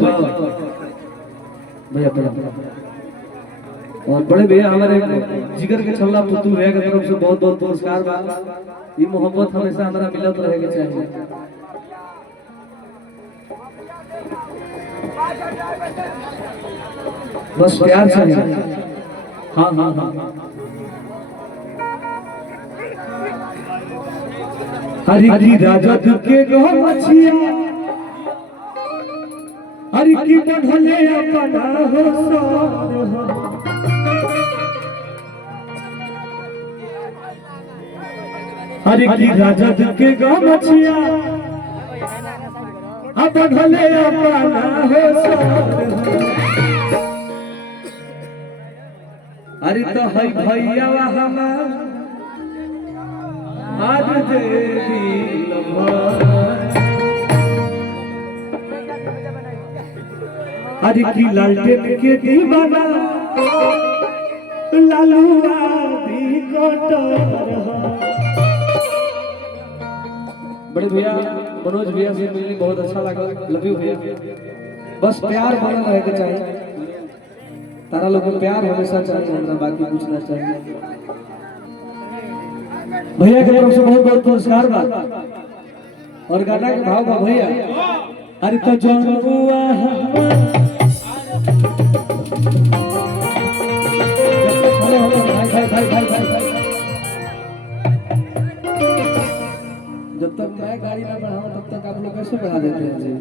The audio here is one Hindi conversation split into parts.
बैठ भैया और बड़े भैया हमारे जिगर के छल्ला पुतू भैया के तरफ से बहुत बहुत पुरस्कार बा। ये मोहब्बत हमेशा हमारा मिलत रहे के चाहिए। बस प्यार चाहिए। हाँ हाँ हाँ हरि की राजा के गो मछिया हरि की बढ़ले अपना हो सो हरि की राजा के गो मछिया अब बढ़ले अपना हो सो अरे तो है भैया हमार आज देवी हरि की लालटेन के दीवाना लालुआ दी कोटर बड़े भैया मनोज भैया से मिलने बहुत अच्छा लगा। लव यू भैया। बस प्यार बना रहे के चाहिए। तारा लोग को प्यार हमेशा चाहिए। हमरा बाकी कुछ ना चाहिए। भैया की तरफ से बहुत बहुत पुरस्कार बा। और गाना के भाव बा भैया अरे तो जनुआ जब तक मैं गाड़ी ना बढ़ाऊं तब तक आप लोग कैसे बढ़ा देते हैं?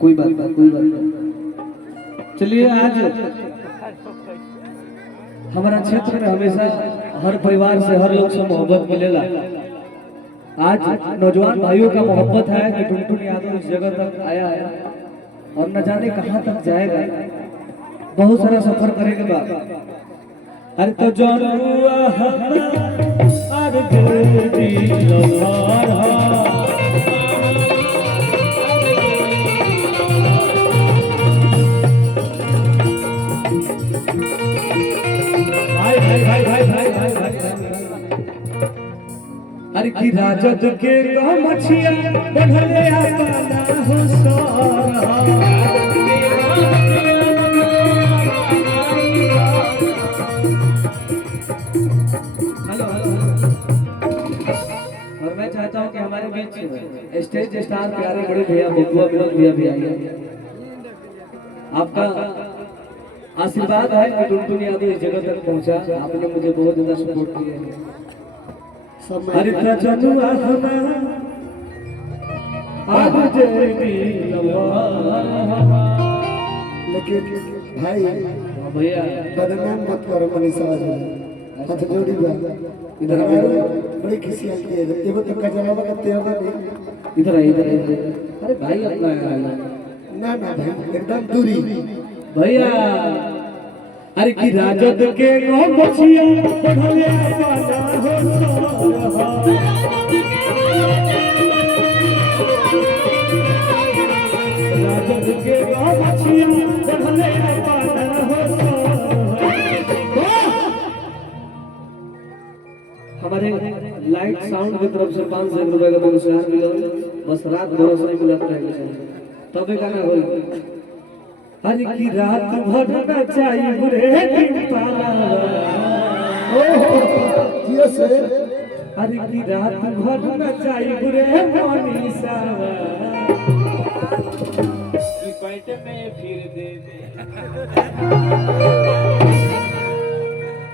कोई बात नहीं। चलिए आज हमारा क्षेत्र में हमेशा हर परिवार से हर लोग से मोहब्बत मिलेला। आज नौजवान भाइयों का मोहब्बत है कि टुनटुन यादव इस जगह तक आया है और न जाने कहां तक जाएगा। बहुत सारा सफर करेगा। अरे तो अरे की राजद के मछिया बढ़ले अपना हो सोरा हेलो और मैं चाहता हूं कि हमारे बीच स्टेज स्टार प्यारे बड़े भैया बबुआ विनोद भैया भी आइए। आपका आशीर्वाद है कि टुनटुन यादव इस जगह तक पहुंचा। आपने मुझे बहुत ज्यादा सपोर्ट किया है। अरे जनुआ आज लेकिन भाई भैया बदनाम मत करो मनीषा हाथ जोड़ी बा। इधर बड़ी खुशी आती है जब तो कजरा का तेरा नहीं इधर अरे भाई अपना ना भाई एकदम दूरी भैया अरे की राजद के गो मछिया बढ़ले अपना हो सोरा राजद के गो मछिया बढ़ले अपना हो सोरा। हमारे लाइट साउंड की तरफ से 500 रुपए का पुरस्कार मिला। बस रात भर से मिलत रहेगा चाहिए तबे गाना होई। हरि की रात भर न चाहिए बुरे पाला जियो से हरि की रात भर न चाहिए बुरे मनीषा पैट में फिर दे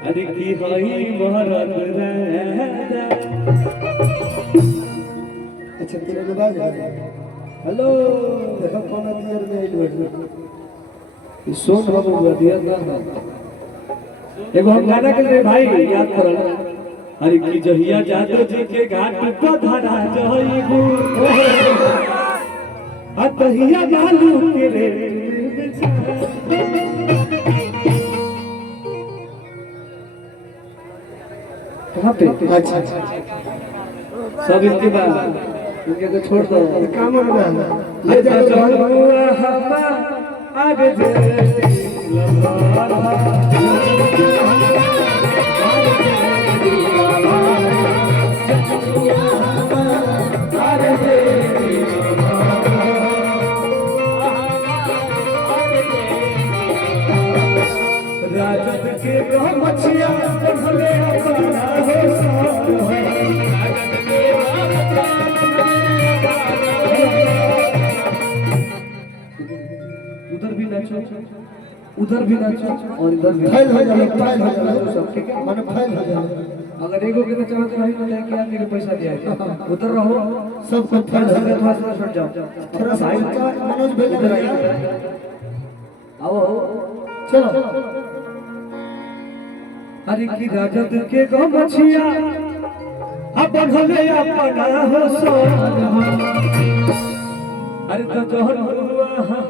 हरि की वही भरत अच्छा तेरे को बाज हेलो देखो कौन दियर में आई बैठ सोन बाबू दिया ना एगो हम गाना के लिए भाई याद करल। हरि की जहिया जादव जी के घाट पर धरा जइबू अतहिया बालू के रे कहां पे? अच्छा सब इसके बाद इनके को छोड़ दो काम में ले जा आगे जे उधर भी नाचो और इधर भी फैल हो जाए, फैल हो जाए, सबके मन फैल हो जाए। अगर एगो के चलत रही तो लेके आदमी के पैसा दिया उधर रहो सबको फैल हो जाए। थोड़ा सा छोड़ जाओ थोड़ा सा मनोज भाई इधर इधर आइए, आइए। आओ चलो हरि की राजत के गो मछिया अब भले अपना हो सो अरे तो जोहर हुआ हम